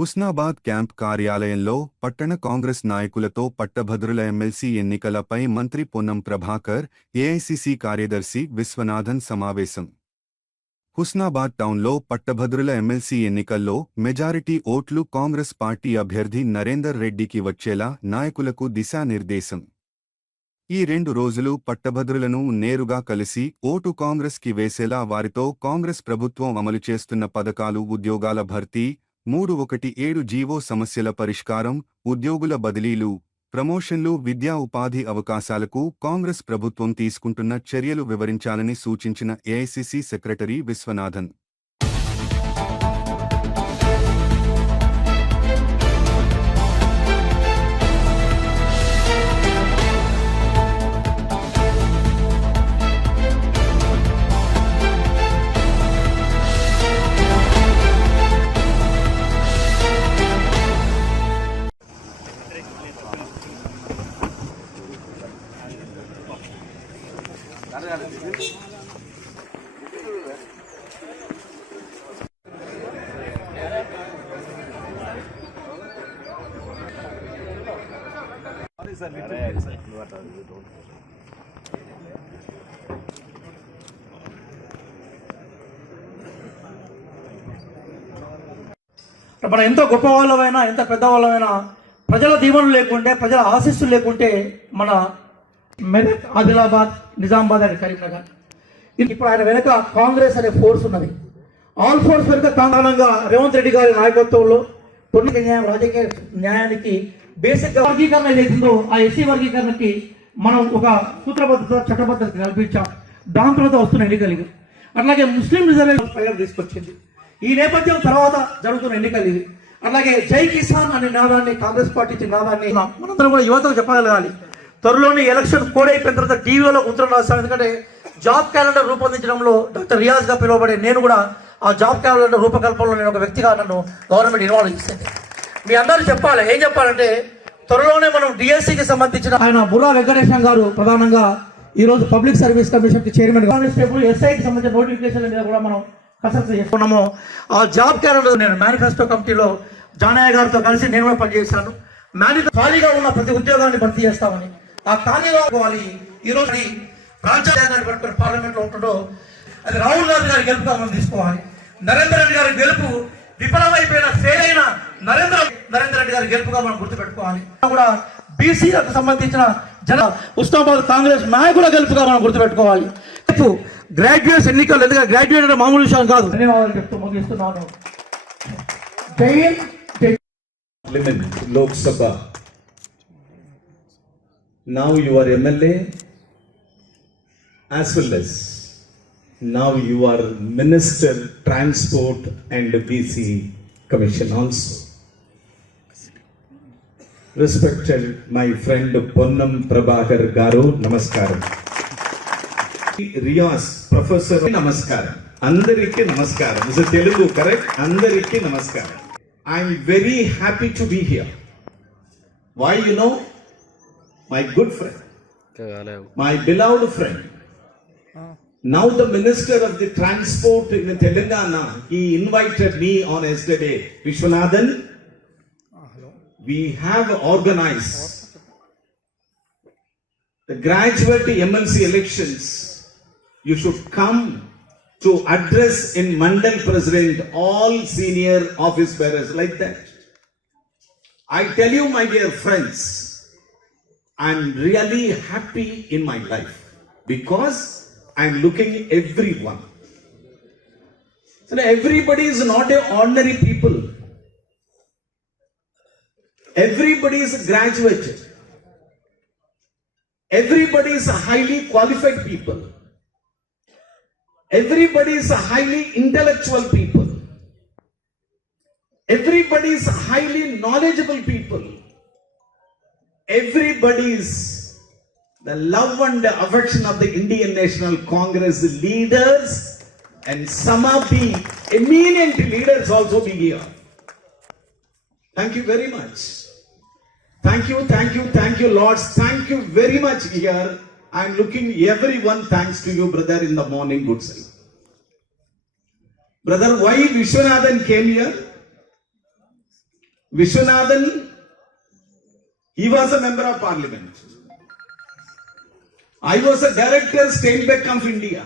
Husnabad camp కార్యాలయంలో పట్టణ కాంగ్రెస్ నాయకులతో పట్టభద్రుల ఎమ్మెల్సీ ఎన్నికలపై మంత్రి పొన్నం ప్రభాకర్ ఏఐసిసి కార్యదర్శి విశ్వనాథన్ సమావేశం. హుస్నాబాద్ టౌన్లో పట్టభద్రుల ఎమ్మెల్సీ ఎన్నికల్లో మెజారిటీ ఓట్లు కాంగ్రెస్ పార్టీ అభ్యర్థి నరేందర్ రెడ్డికి వచ్చేలా నాయకులకు దిశానిర్దేశం. ఈ రెండు రోజులు పట్టభద్రులను నేరుగా కలిసి ఓటు కాంగ్రెస్కి వేసేలా వారితో కాంగ్రెస్ ప్రభుత్వం అమలు చేస్తున్న పథకాలు ఉద్యోగాల భర్తీ మూడు ఒకటి ఏడు జీవో సమస్యల పరిష్కారం ఉద్యోగుల బదిలీలు ప్రమోషన్లు విద్యా ఉపాధి అవకాశాలకు కాంగ్రెస్ ప్రభుత్వం తీసుకుంటున్న చర్యలు వివరించాలని సూచించిన ఏఐసిసి సెక్రటరీ విశ్వనాథన్. మనం ఎంతో గొప్ప వాళ్ళమైనా ఎంత పెద్ద వాళ్ళమైనా ప్రజల దీవెనలు లేకుంటే ప్రజల ఆశీస్సులు లేకుంటే మన మెదక్ ఆదిలాబాద్ నిజామాబాద్ అండ్ కరీంనగర్. ఇప్పుడు ఆయన వెనక కాంగ్రెస్ అనే ఫోర్స్ ఉన్నది. ఆల్ ఫోర్స్ వెనుక కారణంగా రేవంత్ రెడ్డి గారి నాయకత్వంలో పొన్నిక న్యాయం రాజకీయ న్యాయానికి బేసిక్ వర్గీకరణ ఏదైతుందో ఆ ఎస్సీ వర్గీకరణకి మనం ఒక సూత్రబద్ధత చట్టబద్ధత కల్పించాం. దాని తర్వాత వస్తున్న ఎన్నికలు అట్లాగే ముస్లిం రిజర్వేషన్ పైన తీసుకొచ్చింది. ఈ నేపథ్యం తర్వాత జరుగుతున్న ఎన్నికలు ఇవి. అట్లాగే జై కిసాన్ అనే నాదాన్ని కాంగ్రెస్ పార్టీ ఇచ్చిన నినాదాన్ని మనందరం కూడా యువతకు చెప్పగలగాలి. త్వరలోనే ఎలక్షన్ కోడ్ అయిపోయిన తర్వాత టీవీలో ఉత్తరం రాస్తాను ఎందుకంటే జాబ్ క్యాలెండర్ రూపొందించడంలో డాక్టర్ రియాజ్గా పిలువబడే నేను కూడా ఆ జాబ్ క్యాలెండర్ రూపకల్పనలో నేను ఒక వ్యక్తిగా నన్ను గవర్నమెంట్ ఇన్వాల్వ్ చేసింది. మీ అందరూ చెప్పాలి. ఏం చెప్పాలంటే త్వరలోనే మనం డిఎస్సికి సంబంధించిన ఆయన బుర్రా వెంకటేశం గారు ప్రధానంగా ఈ రోజు పబ్లిక్ సర్వీస్ కమిషన్కి చైర్మన్ కానిస్టేబుల్ ఎస్ఐకి సంబంధించిన నోటిఫికేషన్ల మీద కూడా మనం కసరత్తు చేసుకున్నాము ఆ జాబ్ క్యాలెండర్ నేను మేనిఫెస్టో కమిటీలో జానయ్య గారితో కలిసి నేను కూడా పనిచేశాను. మేనిఫెస్టో ఖాళీగా ఉన్న ప్రతి ఉద్యోగాన్ని భర్తీ చేస్తామని. ఆ ఖాళీగా పోవాలి ఈ రోజు ఈ రాజ్యాంగాన్ని పట్టుకుని పార్లమెంట్లో ఉంటుందో అది రాహుల్ గాంధీ గారి గెలుపుగా మనం తీసుకోవాలి. నరేంద్ర రెడ్డి గారి గెలుపు విఫలమైపోయిన ఫెయిల్ అయిన నరేంద్ర నరేంద్ర రెడ్డి గారి గెలుపుగా మనం గుర్తుపెట్టుకోవాలి. కూడా బీసీలకు సంబంధించిన జన ఉస్మాబాద్ కాంగ్రెస్ నాయకుల గెలుపుగా మనం గుర్తుపెట్టుకోవాలి. గ్రాడ్యుయేట్స్ ఎన్నికలు ఎందుకంటే గ్రాడ్యుయేట్ అంటే మామూలు విషయం కాదు. ధన్యవాదాలు చెప్తూ ముగిస్తున్నాను. Sabha. Now you are MLA as well as now you are Minister Transport and BC Commission also. Respected my friend Ponnam Prabhakar Garu, Namaskaram. రియాస్ professor నమస్కారం అందరికి నమస్కారం ఇస్ తెలుగు కరెక్ట్ అందరికి నమస్కారం I'm very happy to be here why you know my good friend my beloved friend now the minister of the transport in Telangana he invited me on yesterday Viswanathan we have organized the graduate MLC elections, you should come to address in Mandal President all senior office bearers like that. I tell you, my dear friends, I'm really happy in my life because I'm looking everyone. So everybody is not a ordinary people. Everybody is a graduate. Everybody is a highly qualified people. Everybody is a highly intellectual people. Everybody is a highly knowledgeable people. Everybody is the love and affection of the Indian National Congress leaders and some of the eminent leaders also be here. Thank you very much. Thank you, thank you, thank you, Lords. Thank you very much here. I'm looking everyone thanks to you, brother, in the morning, good side. Brother, why Vishwanathan came here? Vishwanathan, he was a member of parliament. I was a director, State Bank of India.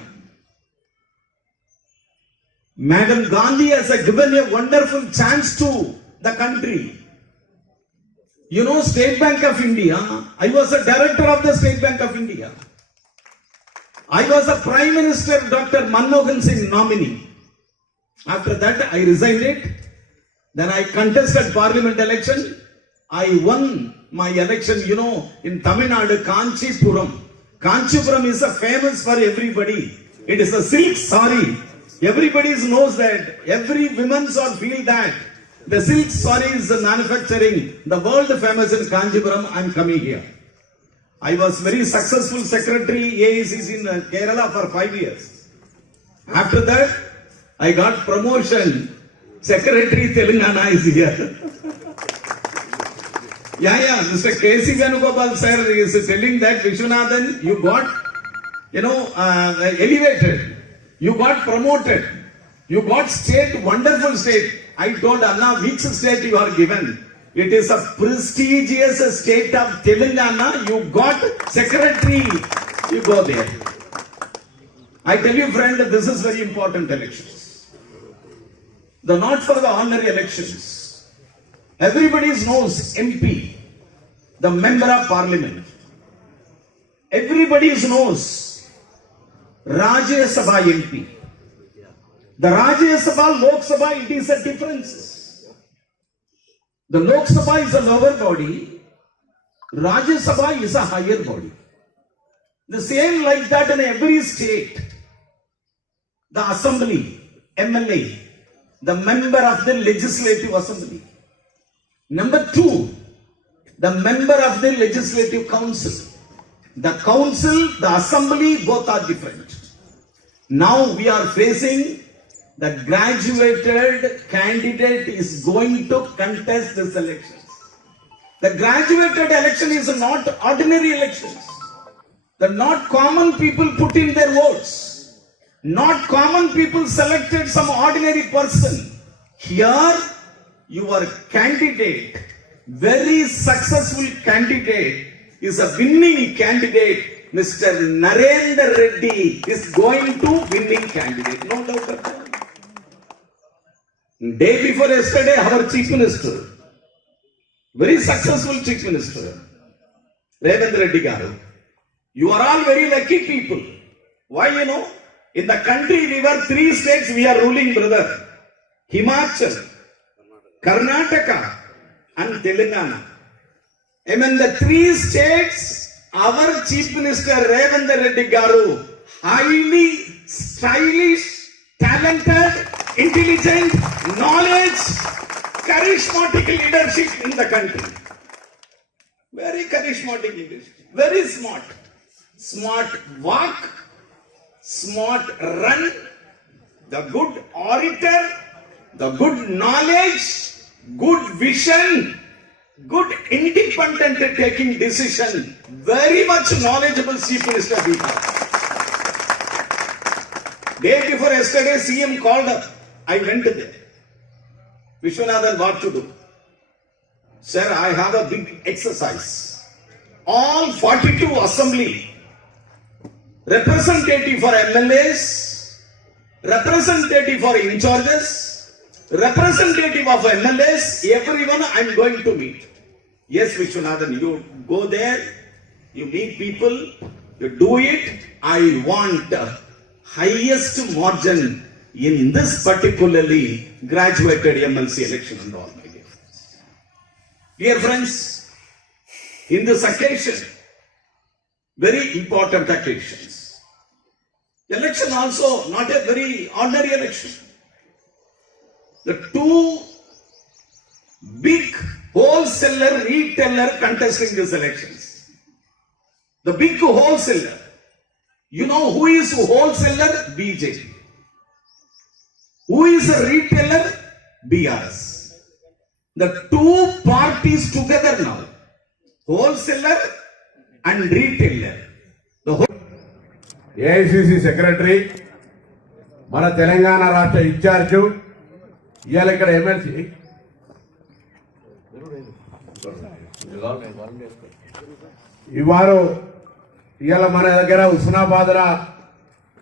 Madam Gandhi has given a wonderful chance to the country. You know, State Bank of India, I was a director of the State Bank of India. I was a Prime Minister, Dr. Manmohan Singh nominee. After that, I resigned it. Then I contested parliament election. I won my election, you know, in Tamil Nadu, Kanchipuram. Kanchipuram is a famous for everybody. It is a silk sari. Everybody knows that. Every women's or feel that. The silk sari is manufacturing. The world famous in Kanchipuram. I am coming here. I was very successful secretary AICC in uh, Kerala for five years. After that, I got promotion. Secretary Telangana is here. yeah, yeah, Mr. K.C. Venugopal sir is telling that Vishwanathan, you got, you know, uh, elevated. You got promoted. You got state, wonderful state. I told Anna, which state you are given? It is a prestigious state of Telangana. You got secretary. You go there. I tell you, friend, this is very important elections. The not for the ordinary elections. Everybody knows MP, the member of parliament. Everybody knows Rajya Sabha MP. The Rajya Sabha, Lok Sabha, it is a difference. The Lok Sabha is a lower body. Rajya Sabha is a higher body. The same like that in every state. The assembly, MLA, the member of the legislative assembly. Number two, the member of the legislative council. The council, the assembly, both are different. Now we are facing the graduated candidate is going to contest this elections. The graduated election is not ordinary elections. The not common people put in their votes. Not common people selected some ordinary person. Here, your candidate, very successful candidate, is a winning candidate. Mr. Narendra Reddy is going to winning candidate. No doubt about it. Day before yesterday, our chief minister, very successful chief minister, Revendra Reddy garu. You are all very lucky people. Why you know? In the country we were three states we are ruling, brother. Himachal, Karnataka, and Telangana. I mean the three states, our chief minister Revendra Reddy garu, highly stylish, talented, intelligent, knowledge, charismatic leadership in the country. Very charismatic leadership. Very smart. Smart walk, smart run, the good orator, the good knowledge, good vision, good independent taking decision. Very much knowledgeable chief minister have. Day before yesterday, CM called up. I went there. Vishwanathan, what to do? Sir, I have a big exercise. All 42 assembly, representative for MLAs, representative for in charges, representative of MLAs, everyone I am going to meet. Yes, Vishwanathan, you go there, you meet people, you do it. I want highest margin in this particularly graduated MLC election and all, my dear friends. Dear friends, in this occasion, very important occasions. Election also not a very ordinary election. The two big wholesaler retailer contesting these elections. The big wholesaler. You know who is wholesaler? BJP. Who is a retailer? BRS. The two parties together now. Wholesaler and retailer. The whole AICC secretary మన తెలంగాణ రాష్ట్ర in charge ఇవాళ ఇక్కడ MLC ఇవారు ఇవాళ మన దగ్గర హుస్నాబాద్ల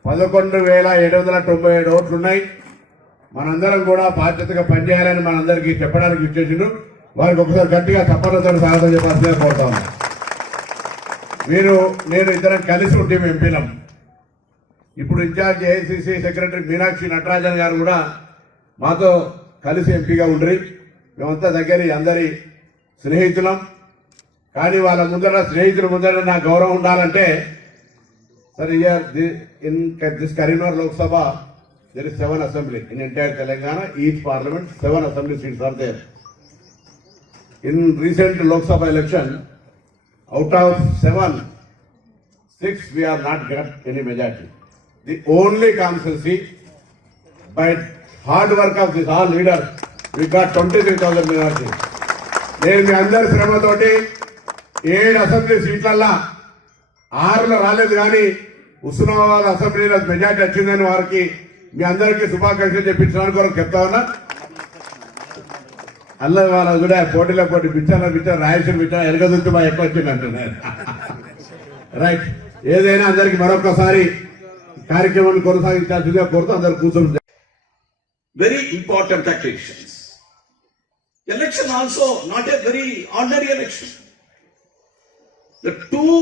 పదకొండు వేల ఏడు వందల తొంభై ఏడు ఓట్లు ఉన్నాయి మనందరం కూడా బాధ్యతగా పనిచేయాలని మనందరికీ చెప్పడానికి ఇచ్చేసిండు వారికి ఒకసారి గట్టిగా తప్పనిసరి స్వాగతం చెప్పాల్సిందే కోరుతా మీరు నేను ఇద్దరం కలిసి ఉంటే మేము ఎంపీలం ఇప్పుడు incharge AICC secretary Meenakshi Natarajan గారు కూడా మాతో కలిసి ఎంపీగా ఉండ్రి. మేమంతా దగ్గరి అందరి స్నేహితులం. కానీ వాళ్ళ ముందర స్నేహితుల ముందర నా గౌరవం ఉండాలంటే సరే year in this Karimnagar Lok Sabha There is seven assembly in entire Telangana each parliament seven assembly seats are there in recent Lok Sabha election out of seven, six we are not got any majority. The only constituency by hard work of this all leaders, we got twenty-three thousand majority. నేను మీ అందరి శ్రమతోటి ఏడు assembly సీట్లల్లా ఆరులో రాలేదు కానీ ఉస్మానాబాద్ అసెంబ్లీలో majority వచ్చిందని వారికి మీ అందరికీ శుభాకాంక్షలు చెప్పించడానికి కొరకు చెప్తా ఉన్నా అల్ల వాళ్ళ కూడా పోటీలో పోటీ పిచ్చాన పిచ్చా రాయలసీమ పిచ్చా ఎరగదుంటే మా ఎక్కువ వచ్చింది రైట్ ఏదైనా అందరికి మరొకసారి కార్యక్రమాన్ని కొనసాగించాల్సిందిగా కోరుతూ అందరు కూర్చొని very important occasions. Election also not a very ordinary election. The two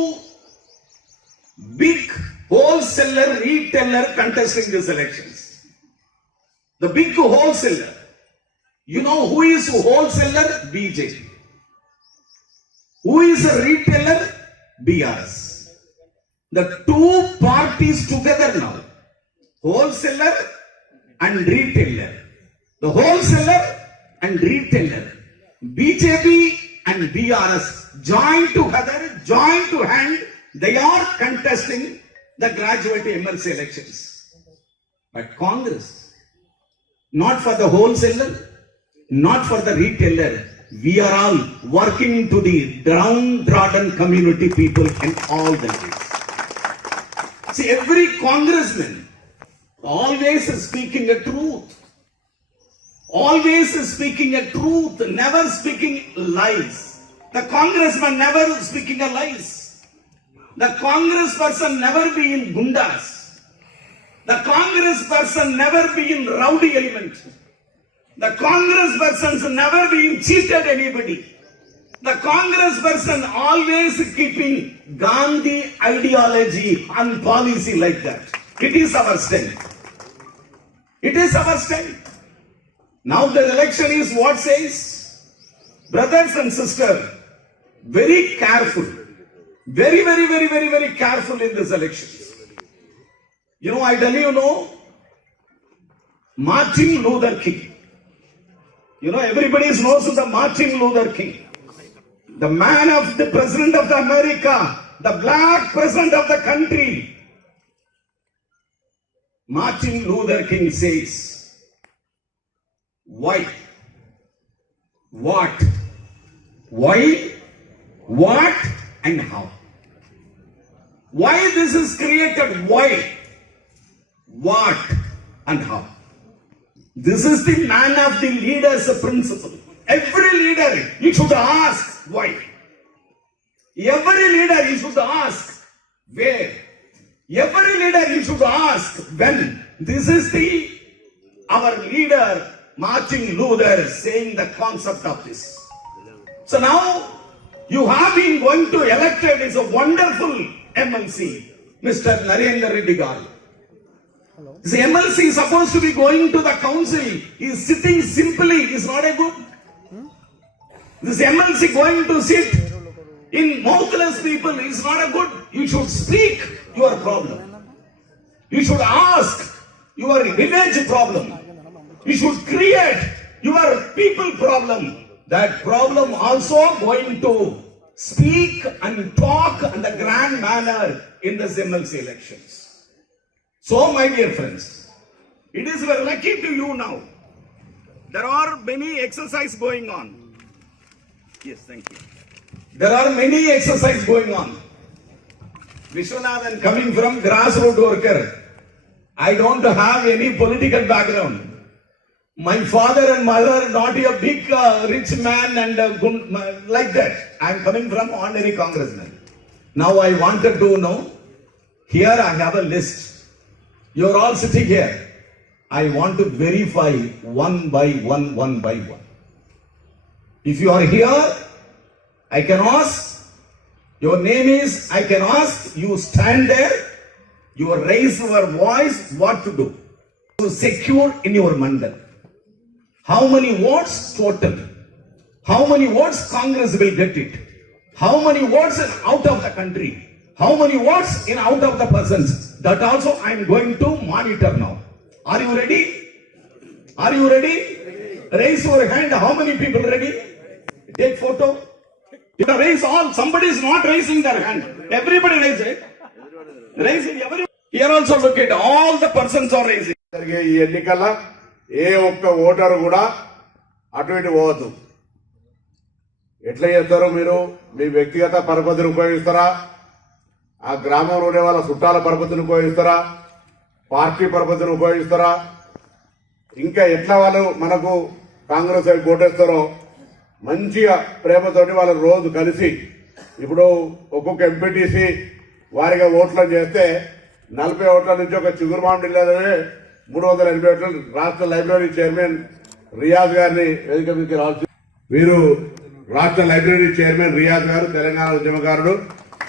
big wholesaler retailer contesting these elections. The big wholesaler. You know who is wholesaler? BJP. Who is a retailer? BRS. The two parties together now. Wholesaler and retailer. The wholesaler and retailer. BJP and BRS joined together, joined to hand, they are contesting the graduate MLC elections. But Congress, not for the wholesaler, not for the retailer, we are all working to the downtrodden community people in all the ways. See, every congressman always is speaking a truth. Always is speaking a truth, never speaking lies. The congressman never speaking a lies. The congressperson never be in gundas. The Congress person never be in rowdy element. The congresspersons never been cheated anybody. The Congress person always keeping Gandhi ideology and policy like that. It is our strength. It is our strength. Now the election is what says? Brothers and sisters, very careful. Very, very, very, very, very careful in this elections. You know, I tell you, no, Martin Luther King. You know, everybody knows the Martin Luther King. The man of the president of the America, the black president of the country. Martin Luther King says, why? What? Why? What? And how? Why this is created? Why? What? And how? This is the man of the leader's principle. Every leader, you should ask why. Every leader, you should ask where. Every leader, you should ask when. This is the our leader Martin Luther saying the concept of this. So now you have been going to elected is a wonderful MNC, Mr. Narendra Reddy Garu. This MLC is supposed to be going to the council. He is sitting simply is not a good. Hmm? This MLC going to sit in mouthless people is not a good. You should speak your problem. You should ask your village problem. You should create your people problem. That problem also going to speak and talk in the grand manner in the MLC elections. So, my dear friends, it is lucky to you now. There are many exercise going on. Yes, thank you. There are many exercise going on. Vishwanathan coming from grassroots worker. I don't have any political background. My father and mother not a big uh, rich man and uh, good, like that. I am coming from ordinary congressman. Now I wanted to know. Here I have a list. You are all sitting here. I want to verify one by one, one by one. If you are here, I can ask. Your name is, I can ask. You stand there. You raise your voice. What to do? To secure in your mandal. How many votes total? How many votes Congress will get it? How many votes out of the country? How many votes in out of the persons? That also I'm going to monitor now are you ready are you ready raise your hand how many people ready take photo it raise all somebody is not raising their hand everybody raise raise ఎవరి here also look it all the persons are raising జరిగే ఈ ఎన్నికల ఏ ఒక్క voter కూడా అటు ఇటు పోవద్దు. ఎట్లా చేస్తారు మీరు? మీ వ్యక్తిగత పరపతిని ఉపయోగిస్తారా? ఆ గ్రామంలో ఉండే వాళ్ళ చుట్టాల పరపతిని ఉపయోగిస్తారా? పార్టీ పరపతిని ఉపయోగిస్తారా? ఇంకా ఎట్లా వాళ్ళు మనకు కాంగ్రెస్ వైపు ఓటేస్తారో మంచిగా ప్రేమతోటి వాళ్ళ రోజు కలిసి ఇప్పుడు ఒక్కొక్క ఎంపీటీసీ వారిగా ఓట్లను చేస్తే నలభై ఓట్ల నుంచి ఒక చిగురుమామిడి జిల్లాలోనే మూడు వందల ఎనభై ఓట్ల రాష్ట్ర లైబ్రరీ చైర్మన్ రియాజ్ గారిని వేదిక మీకు రావాల్సి వీరు రాష్ట్ర లైబ్రరీ చైర్మన్ రియాజ్ గారు తెలంగాణ ఉద్యమకారుడు.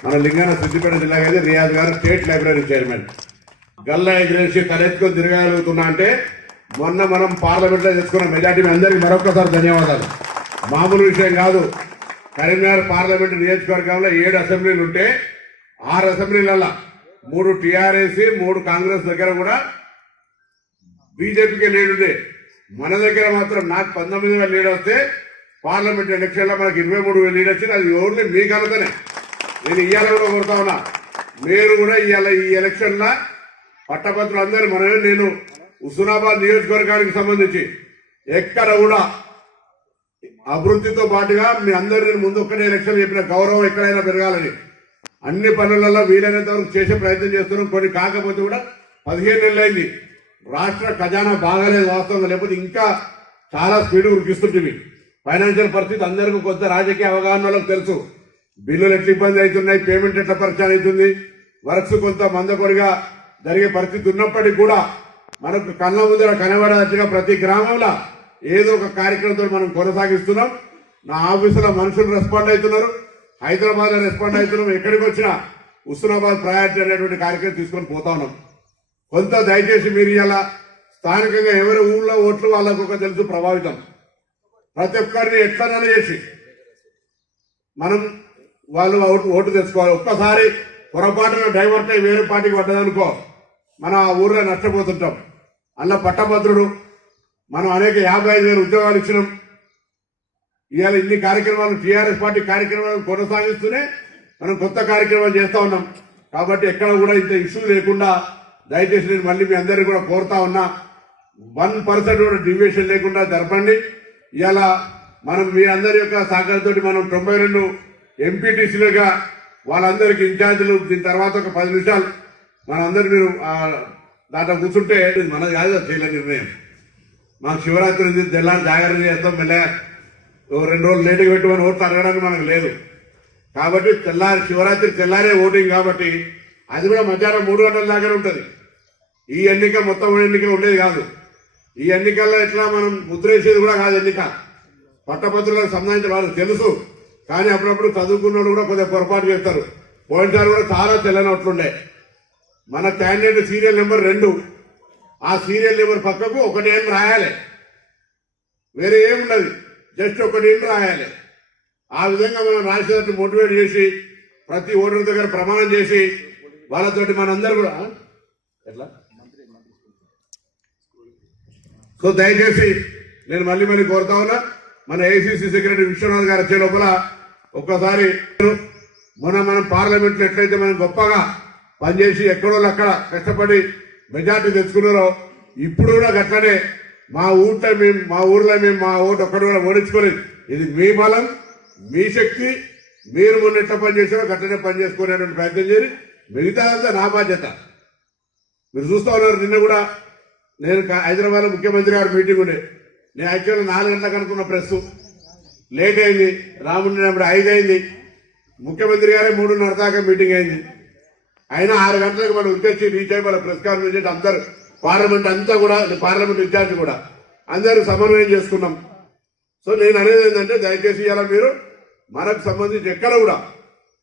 మన లింగన సిద్దిపేట జిల్లా అయితే రియాజ్ గారు స్టేట్ లైబ్రరీ చైర్మన్. గల్లా ఎగిరేసి తలెత్తుకొని తిరగలుగుతున్నా అంటే మొన్న మనం పార్లమెంట్లో తెచ్చుకున్న మెజార్టీ అందరికీ మరొకసారి ధన్యవాదాలు. మామూలు విషయం కాదు. కరీంనగర్ పార్లమెంట్ నియోజకవర్గంలో ఏడు అసెంబ్లీలు ఉంటే ఆరు అసెంబ్లీలలో మూడు టీఆర్ఎస్ మూడు కాంగ్రెస్ దగ్గర కూడా బీజేపీకి లీడ్ ఉండే. మన దగ్గర మాత్రం నాకు పంతొమ్మిది వేల లీడ్ వస్తే పార్లమెంట్ ఎలక్షన్లో మనకి ఇరవై మూడు వేల లీడ్ వచ్చింది. అది ఓన్లీ మీ కలతనే నేను ఇవాళ కూడా కోరుతా ఉన్నా. మీరు కూడా ఇవాళ ఈ ఎలక్షన్ లా మనమే నేను హుస్నాబాద్ నియోజకవర్గానికి సంబంధించి ఎక్కడ కూడా అభివృద్ధితో పాటుగా మీ అందరు నేను ముందు ఒక్కటే ఎలక్షన్ చెప్పిన గౌరవం ఎక్కడైనా పెరగాలని. అన్ని పనులలో వీలైనంత వరకు చేసే ప్రయత్నం చేస్తున్నాం. కొన్ని కాకపోతే కూడా పదిహేను నెలలు అయింది. రాష్ట్ర ఖజానా బాగాలేదు వాస్తవంగా. లేకపోతే ఇంకా చాలా స్పీడ్ ఉరికిస్తుంటుంది. ఫైనాన్షియల్ పరిస్థితి అందరికీ కొత్త రాజకీయ అవగాహనలకు తెలుసు. బిల్లులు ఎట్లా ఇబ్బంది అవుతున్నాయి? పేమెంట్ ఎట్లా పరిచయం అవుతుంది? వర్క్స్ కొంత మందకొడిగా జరిగే పరిస్థితి ఉన్నప్పటికీ కూడా మనకు కళ్ళ ముందర కనబడేట్టుగా ప్రతి గ్రామంలో ఏదో ఒక కార్యక్రమంతో మనం కొనసాగిస్తున్నాం. నా ఆఫీసులో మనుషులు రెస్పాండ్ అవుతున్నారు. హైదరాబాద్ రెస్పాండ్ అవుతున్నాం. ఎక్కడికి వచ్చినా హుస్నాబాద్ ప్రయారిటీ అనేటువంటి కార్యక్రమం తీసుకొని పోతా ఉన్నాం. కొంత దయచేసి మీరు ఇలా స్థానికంగా ఎవరి ఊళ్ళో ఓట్లు వాళ్ళకు ఒక తెలుసు ప్రభావితం. ప్రతి ఒక్కరిని ఎట్లనైనా చేసి మనం వాళ్ళు ఓటు ఓటు తెచ్చుకోవాలి. ఒక్కసారి పొరపాటున డైవర్ట్ అయి వేరే పార్టీకి పడ్డదనుకో మనం ఆ ఊర్లో నష్టపోతుంటాం. అలా పట్టభద్రుడు మనం అనేక యాభై ఐదు వేల ఉద్యోగాలు ఇచ్చినాం. ఇవాళ ఇన్ని కార్యక్రమాలు టీఆర్ఎస్ పార్టీ కార్యక్రమాలను కొనసాగిస్తూనే మనం కొత్త కార్యక్రమాలు చేస్తా ఉన్నాం. కాబట్టి ఎక్కడ కూడా ఇంత ఇష్యూ లేకుండా దయచేసి నేను మళ్ళీ మీ అందరికీ కూడా కోరుతా ఉన్నా వన్ పర్సెంట్ కూడా డివియేషన్ లేకుండా జరపండి. ఇవాళ మనం మీ అందరి యొక్క సహకారంతో మనం తొంభై రెండు ఎంపీటీసీలుగా వాళ్ళందరికీ ఇన్ఛార్జీలు దీని తర్వాత ఒక పది నిమిషాలు మనందరూ మీరు దాంట్లో కూర్చుంటే మన మనది కాదు అది నిర్ణయం. మాకు శివరాత్రి నుంచి తెల్లారి జాగ్రత్త చేస్తాం మెల్లగా ఓ రెండు రోజులు లేటుగా పెట్టుకొని ఓట్లు అడగడానికి మనకు లేదు. కాబట్టి తెల్లారి శివరాత్రి తెల్లారే ఓటింగ్ కాబట్టి అది కూడా మధ్యాహ్నం మూడు గంటల దాకానే ఉంటుంది. ఈ ఎన్నిక మొత్తం ఎన్నిక ఉండేది కాదు. ఈ ఎన్నికల్లో ఎట్లా మనం ముద్రేసేది కూడా కాదు ఎన్నిక. పట్టపత్రులకు సంబంధించిన వాళ్ళకి తెలుసు. కానీ అప్పుడప్పుడు చదువుకున్న వాళ్ళు కూడా కొద్దిగా పొరపాటు చేస్తారు. పోయినసారి కూడా చాలా తెల్లనట్లుండే. మన క్యాండిడేట్ సీరియల్ నెంబర్ రెండు. ఆ సీరియల్ నెంబర్ పక్కకు ఒకటి ఏం రాయాలి. వేరే ఏమున్నది జస్ట్ ఒకటి ఏం రాయాలి. ఆ విధంగా మనం రాసేటట్టు మోటివేట్ చేసి ప్రతి ఓటర్ దగ్గర ప్రమాణం చేసి వాళ్ళతోటి మనందరూ కూడా ఎట్లా? సో దయచేసి నేను మళ్ళీ మళ్ళీ కోరుతా ఉన్నా మన ఏసీసీ సెక్రటరీ విశ్వనాథ్ గారు వచ్చే లోపల ఒక్కసారి మొన్న మనం పార్లమెంట్లో ఎట్లయితే మనం గొప్పగా పనిచేసి ఎక్కడో అక్కడ కష్టపడి మెజార్టీ తెచ్చుకున్నారో ఇప్పుడు కూడా గట్లనే మా ఊర్లో మేము మా ఊర్లో మేము మా ఓటు ఒక్కడు కూడా ఓడించుకోలేదు ఇది మీ బలం మీ శక్తి మీరు మొన్న ఎట్లా పని చేసారో గట్లనే పని ప్రయత్నం చేసి మిగతాదంతా నా బాధ్యత. మీరు చూస్తా ఉన్నారు నిన్న కూడా నేను హైదరాబాద్ ముఖ్యమంత్రి గారు మీటింగ్ ఉండే. నేను యాక్చువల్గా నాలుగు గంటలకు అనుకున్న ప్రెస్ లేట్ అయింది. రాముడినప్పుడు ఐదు అయింది. ముఖ్యమంత్రి గారే మూడున్నర దాకా మీటింగ్ అయింది. అయినా ఆరు గంటలకు మనం ఉద్దేశించి రీచ్ అయ్యి మన ప్రెస్ కాన్ఫరెన్స్ చేసి అందరు పార్లమెంట్ అంతా కూడా పార్లమెంట్ ఇన్ఛార్జ్ కూడా అందరూ సమన్వయం చేసుకున్నాం. సో నేను అనేది ఏంటంటే దయచేసి ఇలా మీరు మనకు సంబంధించి ఎక్కడ కూడా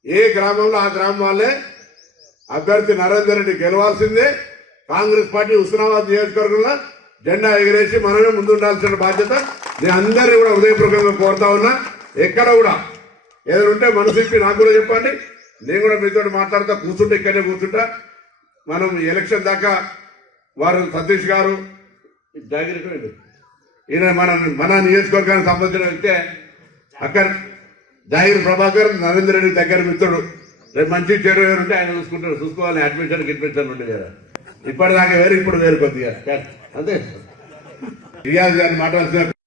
ఏ గ్రామంలో ఆ గ్రామం వాళ్ళే అభ్యర్థి నరేందర్ రెడ్డి గెలవాల్సిందే. కాంగ్రెస్ పార్టీ హుస్నాబాద్ నియోజకవర్గంలో జెండా ఎగిరేసి మనమే ముందుండాల్సిన బాధ్యత. నేను అందరినీ కూడా హృదయపూర్వకంగా కోరుతా ఉన్నా ఎక్కడ కూడా ఏదైనా ఉంటే మనసు ఇప్పి నాకు కూడా చెప్పండి. నేను కూడా మీతో మాట్లాడుతా కూర్చుంటే ఇక్కడనే కూర్చుంటా. మనం ఎలక్షన్ దాకా వారు సతీష్ గారు జాగిరి ఈయన మన మన నియోజకవర్గానికి సంబంధించిన వ్యక్తే అక్కడ జాగిర్ ప్రభాకర్ నరేంద్ర రెడ్డి దగ్గర మిత్రుడు. రేపు మంచి చెడు వేరు ఉంటే ఆయన చూసుకుంటారు. చూసుకోవాలి అడ్మిషన్ అడ్మిషన్ ఉండే కదా. ఇప్పటిదాకా వేరు ఇప్పుడు వేరు కొద్దిగా. అంతే. రియాజ్ గారిని మాట్లాడుతున్నారు